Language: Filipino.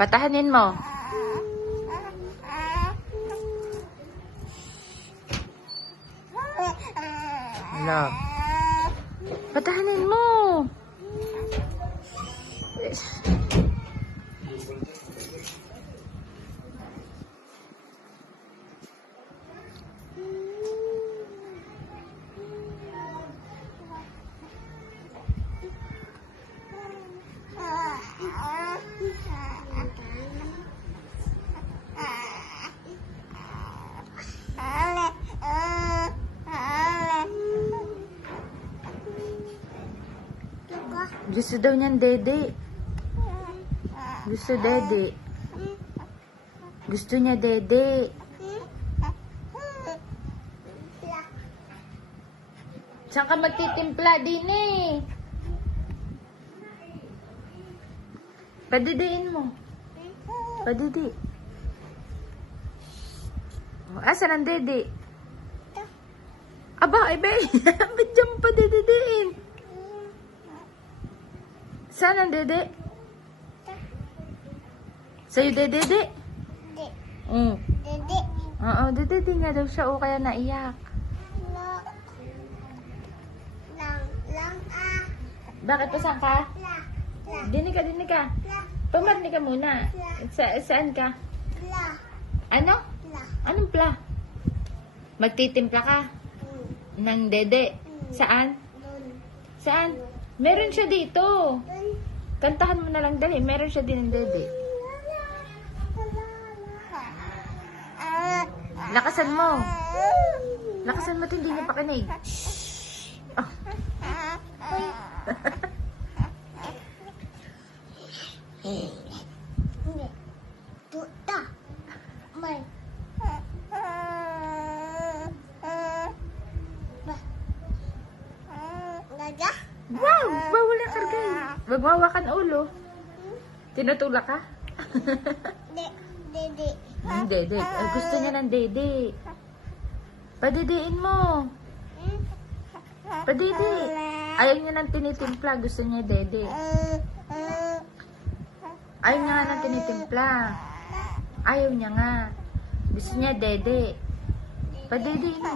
Patahanin mo. Hala. Patahanin mo. Gusto daw niyan dede. Gusto dede. Gusto niya dede. Saan ka magtitimpla din eh? Padidiin mo. Padidi. Asan ang dede? Aba, ibe. Ba't dyan pa dididiin? Saan ang dede? Sa'yo dede? Dede. Oo, dede nga daw siya. O kaya naiyak. Lang Bakit pa saan ka? Dinig ka. Pumarinig ka muna. Saan ka? Ano? Anong pla? Magtitimpla ka? Ng dede? Saan? Saan? Meron siya dito. Kantahan mo na lang dali. Meron siya din ng dede. Lakasan mo. Lakasan mo ito. Hindi niya pakinig. Oh. Tuta. May. Gaga. Wow! Bawal ang kargay. Magwawakan ulo. Tinutulak ka? Dede. Dede. Gusto niya ng dede. Padidiin mo. Padidi. Ayaw niya ng tinitimpla. Gusto niya dede. Ayaw niya nga ng tinitimpla. Ayaw niya nga. Gusto niya dede. Padidiin mo.